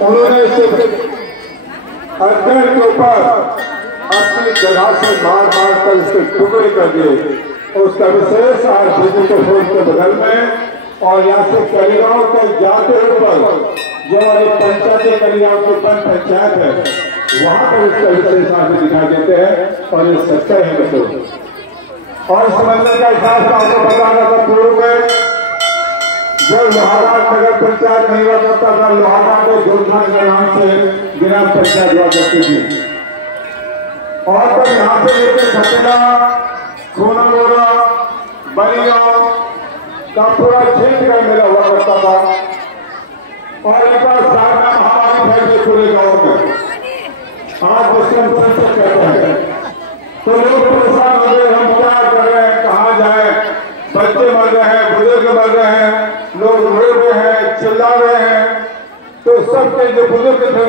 उन्होंने सिर्फ अध्ययन के ऊपर अपनी जगह से मार मार कर इसके टुकड़े कर दिए। उसका विशेष आज डिजिटल फोन के बगल में और यहाँ से कलिगांव तक जाते हुए जो हमारी पंचायती कलिगांव की पंचायत है वहां पर इसका विशेष आज दिखाई देते हैं और ये सच्चाई है बच्चों। और समझने का एहसास आपको बता रहा था पूर्व में जब लोहाघाट नगर पंचायत नहीं हुआ करता था, लोहाघाट को जोधना के नाम से ग्राम पंचायत हुआ करती थी और तब यहाँ से लेकर खटेला, खूनामोरा, बलिगांव का पूरा क्षेत्र मेला हुआ करता था और इनका सारा महामारी फैल गई पूरे गांव में। आज मुस्लिम संसद कहते हैं तो लोग परेशान हो गए, हम क्या कर रहे हैं, कहाँ जाए, बच्चे मर रहे हैं, बुजुर्ग मर रहे हैं, लोग रो रहे हैं, चिल्ला रहे हैं। तो सबके जो बुजुर्ग थे